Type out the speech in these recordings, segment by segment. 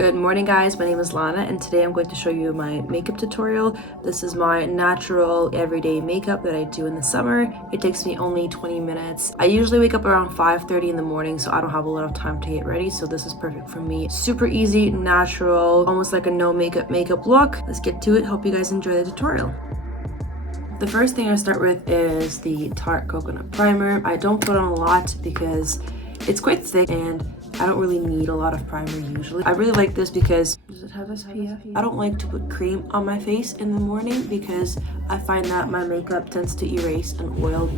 Good morning guys, my name is Lana and today I'm going to show you my makeup tutorial. This is my natural everyday makeup that I do in the summer. It takes me only 20 minutes. I usually wake up around 5:30 in the morning, so I don't have a lot of time to get ready, so this is perfect for me. Super easy, natural, almost like a no makeup look. Let's get to it. Hope you guys enjoy the tutorial. The first thing I start with is the Tarte Coconut Primer. I don't put on a lot because it's quite thick and I don't really need a lot of primer usually. I really like this because, does it have SPF? I don't like to put cream on my face in the morning because I find that my makeup tends to erase and oil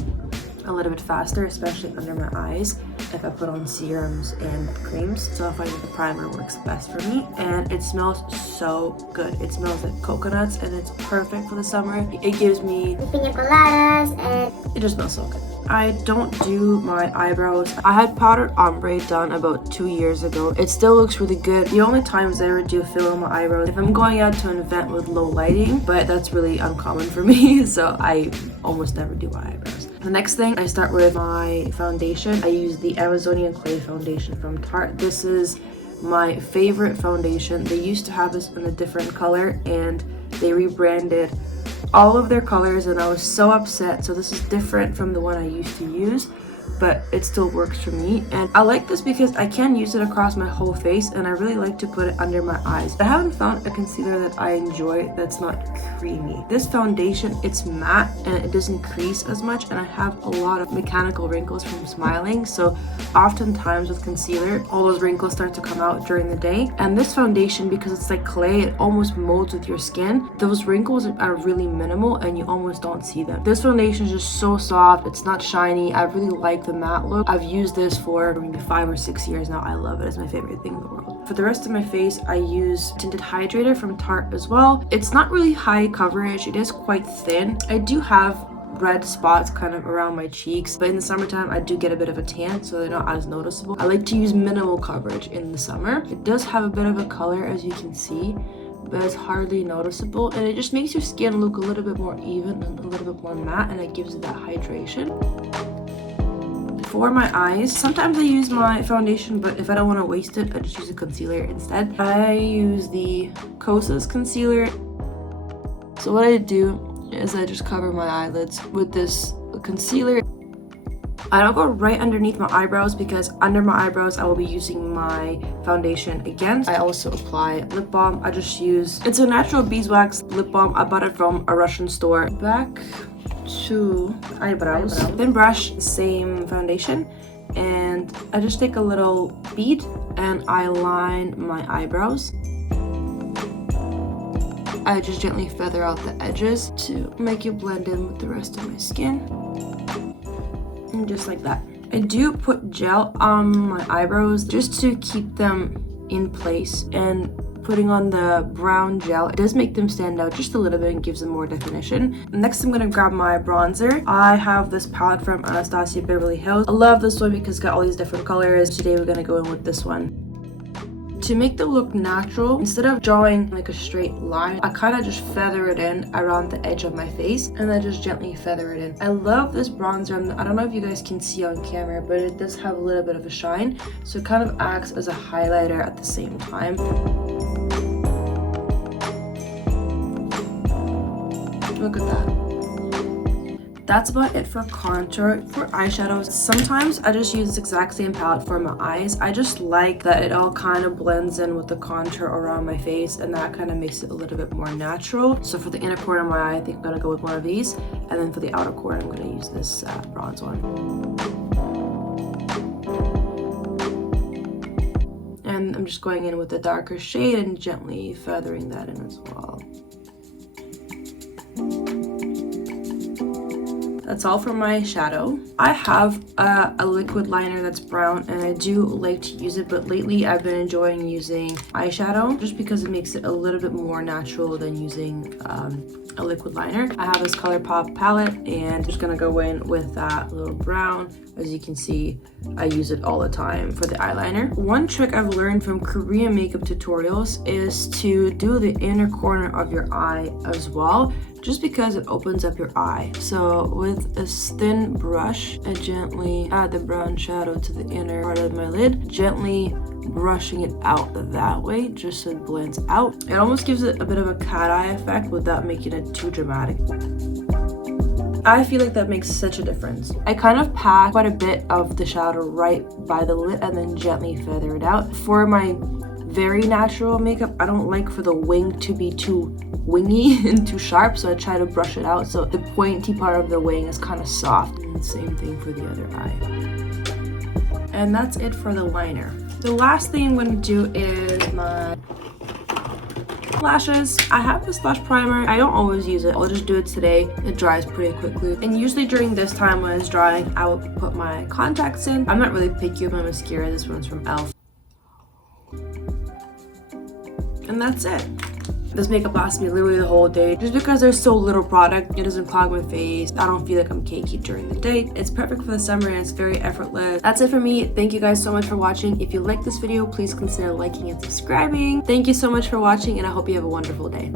a little bit faster, especially under my eyes, if I put on serums and creams. So I find that the primer works best for me, and it smells so good. It smells like coconuts and it's perfect for the summer. It gives me piña coladas and it just smells so good. I don't do my eyebrows. I had powdered ombre done about 2 years ago. It still looks really good. The only times I ever do fill in my eyebrows if I'm going out to an event with low lighting, but that's really uncommon for me, so I almost never do my eyebrows. The next thing, I start with my foundation. I use the Amazonian Clay foundation from Tarte. This is my favorite foundation. They used to have this in a different color and they rebranded all of their colors and I was so upset. So this is different from the one I used to use, but it still works for me. And I like this because I can use it across my whole face and I really like to put it under my eyes. I haven't found a concealer that I enjoy that's not creamy. This foundation, it's matte and it doesn't crease as much, and I have a lot of mechanical wrinkles from smiling, so oftentimes with concealer all those wrinkles start to come out during the day. And this foundation, because it's like clay, it almost molds with your skin. Those wrinkles are really minimal and you almost don't see them. This foundation is just so soft. It's not shiny. I really like the matte look. I've used this for maybe 5 or 6 years now. I love it. It's my favorite thing in the world. For the rest of my face, I use Tinted Hydrator from Tarte as well. It's not really high coverage. It is quite thin. I do have red spots kind of around my cheeks, but in the summertime I do get a bit of a tan, so they're not as noticeable. I like to use minimal coverage in the summer. It does have a bit of a color, as you can see, but it's hardly noticeable, and it just makes your skin look a little bit more even and a little bit more matte, and it gives it that hydration. For my eyes, sometimes I use my foundation, but if I don't want to waste it, I just use a concealer instead. I use the Kosas concealer. So what I do is I just cover my eyelids with this concealer. I don't go right underneath my eyebrows because under my eyebrows I will be using my foundation again. I also apply lip balm. I just use, it's a natural beeswax lip balm. I bought it from a Russian store. Back to eyebrows. Then brush the same foundation and I just take a little bead and I line my eyebrows. I just gently feather out the edges to make it blend in with the rest of my skin. And just like that. I do put gel on my eyebrows just to keep them in place, and putting on the brown gel, it does make them stand out just a little bit and gives them more definition. Next, I'm gonna grab my bronzer. I have this palette from Anastasia Beverly Hills. I love this one because it's got all these different colors. Today we're gonna go in with this one. To make the look natural, instead of drawing like a straight line, I kind of just feather it in around the edge of my face and I just gently feather it in. I love this bronzer. I don't know if you guys can see on camera, but it does have a little bit of a shine, so it kind of acts as a highlighter at the same time. Look at that. That's about it for contour. For eyeshadows, sometimes I just use this exact same palette for my eyes. I just like that it all kind of blends in with the contour around my face, and that kind of makes it a little bit more natural. So for the inner corner of my eye, I think I'm gonna go with one of these, and then for the outer corner, I'm gonna use this bronze one. And I'm just going in with a darker shade and gently feathering that in as well. That's all for my shadow. I have a liquid liner that's brown and I do like to use it, but lately I've been enjoying using eyeshadow just because it makes it a little bit more natural than using a liquid liner. I have this ColourPop palette and I'm just gonna go in with that little brown. As you can see, I use it all the time for the eyeliner. One trick I've learned from Korean makeup tutorials is to do the inner corner of your eye as well, just because it opens up your eye. So with a thin brush, I gently add the brown shadow to the inner part of my lid, gently brushing it out that way just so it blends out. It almost gives it a bit of a cat eye effect without making it too dramatic. I feel like that makes such a difference. I kind of pack quite a bit of the shadow right by the lid and then gently feather it out. For my very natural makeup, I don't like for the wing to be too wingy and too sharp, so I try to brush it out so the pointy part of the wing is kind of soft. And same thing for the other eye. And that's it for the liner. The last thing I'm going to do is my lashes. I have this lash primer. I don't always use it. I'll just do it today. It dries pretty quickly. And usually during this time when it's drying, I will put my contacts in. I'm not really picky with my mascara. This one's from e.l.f. And that's it. This makeup lasts me literally the whole day. Just because there's so little product, it doesn't clog my face. I don't feel like I'm cakey during the day. It's perfect for the summer and it's very effortless. That's it for me. Thank you guys so much for watching. If you like this video, please consider liking and subscribing. Thank you so much for watching and I hope you have a wonderful day.